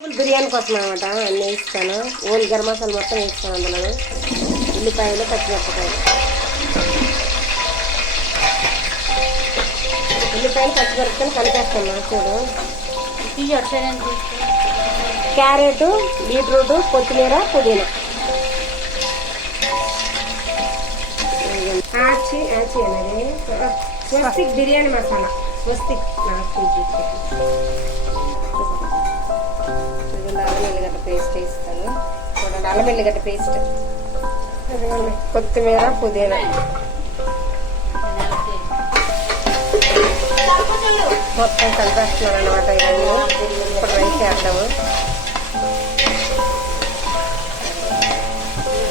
బిర్యానీ కోసం అనమాట అన్నీ వేస్తాను. ఓన్లీ గరం మసాలా మొత్తం వేస్తాను. అందులో ఉల్లిపాయలు, పచ్చిమిరపకాయలు, పచ్చిమిరపకాయలు కలిపేస్తాను. చూడు, క్యారెట్, బీట్రూట్, కొత్తిమీర, పుదీనా, అనేది స్వస్తిక్ బిర్యానీ మసాలా. స్వస్తిక్ అల్లం ఎల్లిగడ్డ పేస్ట్ వేస్తాను. చూడండి, అల్లం ఎల్లిగడ్డ పేస్ట్, కొత్తిమీర, పుదీనా మొత్తం కలిపేస్తున్నాను అనమాట. ఇవన్నీ ఇప్పుడు రైస్ చేద్దాము.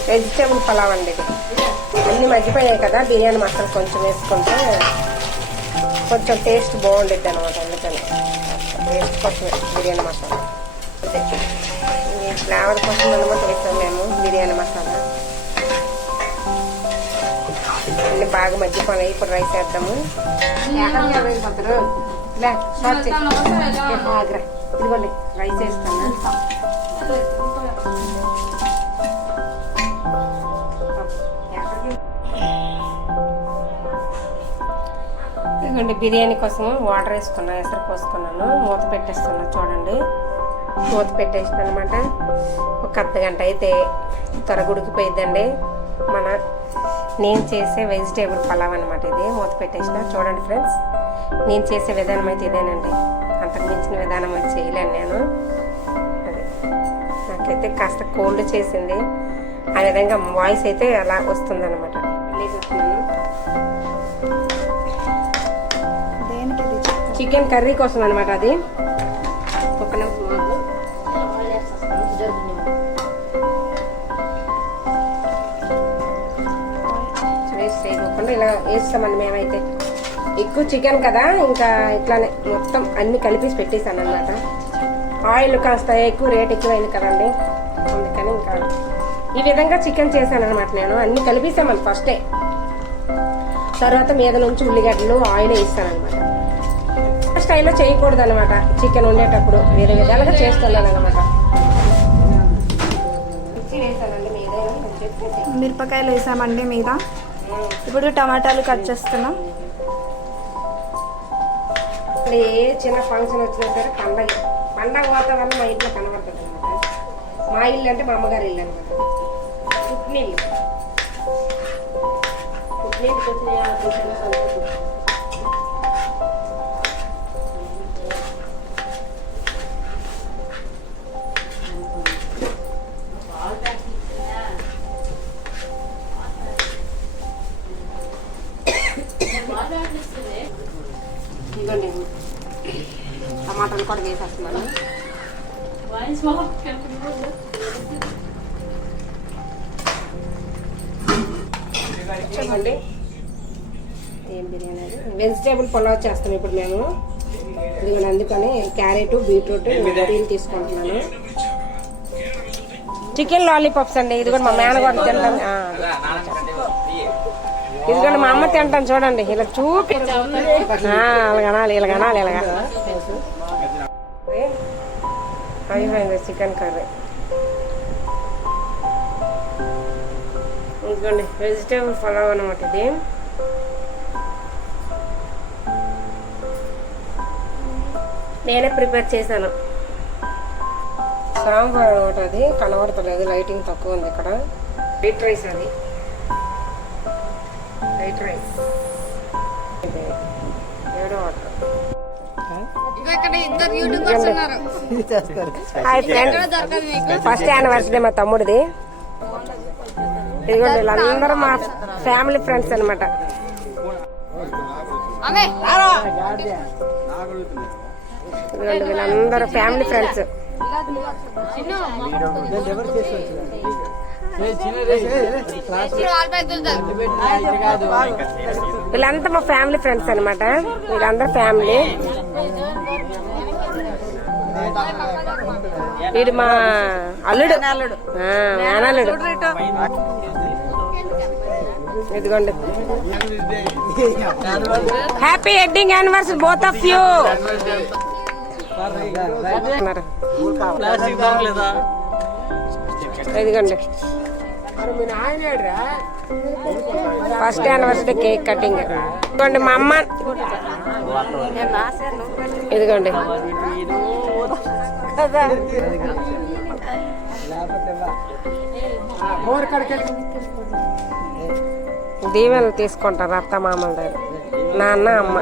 వెజిటేబుల్ పలావ్ అండి ఇది. అన్ని మగ్గిపోయాయి కదా, బిర్యానీ మసాలా కొంచెం వేసుకుంటే కొంచెం టేస్ట్ బాగుండిద్ది అనమాట. అందుకని టేస్ట్ కోసం బిర్యానీ మసాలా, ఈ ఫ్లేవర్ కోసం అనమాట వేసాం మేము బిర్యానీ మసాలా. అన్ని బాగా మగ్గిపోయినాయి. ఇప్పుడు రైస్ వేద్దాము. ఇదిగోండి రైస్ వేస్తాను. ఇదిగోండి బిర్యానీ కోసం వాటర్ వేసుకున్నాను, ఎసరు పోసుకున్నాను. మూత పెట్టేస్తున్నాను. చూడండి, మూత పెట్టేసిన అనమాట. ఒక అర్ధగంట అయితే త్వరగుడికిపోయిద్దండి. నేను చేసే వెజిటేబుల్ పలావ్ అనమాట ఇది. మూత పెట్టేసిన. చూడండి ఫ్రెండ్స్, నేను చేసే విధానం అయితే ఇదేనండి. అంతకు మించిన విధానం అయితే చేయలేను నేను. అది నాకైతే కాస్త కోల్డ్ చేసింది. ఆ విధంగా వాయిస్ అయితే అలా వస్తుంది అనమాట. చికెన్ కర్రీ కోసం అనమాట అది. ఒక వేస్ట్ చేయకుండా ఇలా వేస్తామండి మేమైతే. ఎక్కువ చికెన్ కదా, ఇంకా ఇట్లానే మొత్తం అన్ని కలిపి పెట్టేసాను అనమాట. ఆయిల్ కాస్త ఎక్కువ రేట్ ఎక్కువైంది కదండి, అందుకని ఇంకా ఈ విధంగా చికెన్ చేశాను అనమాట. నేను అన్ని కలిపేసామని ఫస్టే, తర్వాత మీద నుంచి ఉల్లిగడ్డలు, ఆయిల్ వేస్తాను అనమాట. స్టైల్లో చేయకూడదు అనమాట. చికెన్ వండేటప్పుడు వేరే విధాలుగా చేస్తున్నాను అనమాట. మిరపకాయలు వేసామండి మీద. ఇప్పుడు టమాటాలు కట్ చేస్తున్నాం. ఇప్పుడు ఏ చిన్న ఫంక్షన్ వచ్చినా సరే పండగ వాతావరణం మా ఇంట్లో కనబడుతుంది అనమాట. మా ఇల్లు అంటే మా అమ్మగారి ఇల్లు అనమాట. పుట్టినీళ్ళు ఇదిగోండి, టమాటాలు కూడా వేసేస్తున్నాను. చూడండి, ఏం బిర్యానీ అది వెజిటేబుల్ పులావ్ చేస్తాం ఇప్పుడు మేము. ఇదిగోండి, అందుకని క్యారెట్, బీట్రూట్ తీసుకుంటున్నాను. చికెన్ లాలీపాప్స్ అండి. ఇదిగోండి మా మేనగోడ తింటాను. ఇదిగోండి మా అమ్మ తింటాను. చూడండి, ఇలా చూపి అలాగనాలి, ఇలాగనాలి, ఇలాగా అయిపోయింది చికెన్ కర్రీ. ఇదిగోండి వెజిటేబుల్ పలావ్ అనమాట ఇది. నేనే ప్రిపేర్ చేశాను. సాంబార్ ఒకటి, అది కనబడతలేదు, లైటింగ్ తక్కువ ఉంది ఇక్కడ. వైట్ రైస్, అది వైట్ రైస్. ఏడో వాటర్. ఫస్ట్ యానివర్సరీ మా తమ్ముడిది. ఇదిగోండి వీళ్ళందరూ మా ఫ్యామిలీ ఫ్రెండ్స్ అనమాట. ఇదిగోండి వీళ్ళందరూ ఫ్యామిలీ ఫ్రెండ్స్. వీళ్ళంతా మా ఫ్యామిలీ ఫ్రెండ్స్ అనమాట. వీళ్ళందరూ ఫ్యామిలీ. వీడు మా అల్లుడు, మేనల్లుడు. ఇదిగోండి, happy wedding anniversary both of you. Plastic దొరకలేదా? ఇదిగోండి ఫస్ట్ యానివర్సరీ కేక్ కటింగ్. ఇదిగోండి మా అమ్మ, ఇదిగోండి దీవెనలు తీసుకుంటారు అత్త మామల దగ్గర, నాన్న అమ్మ.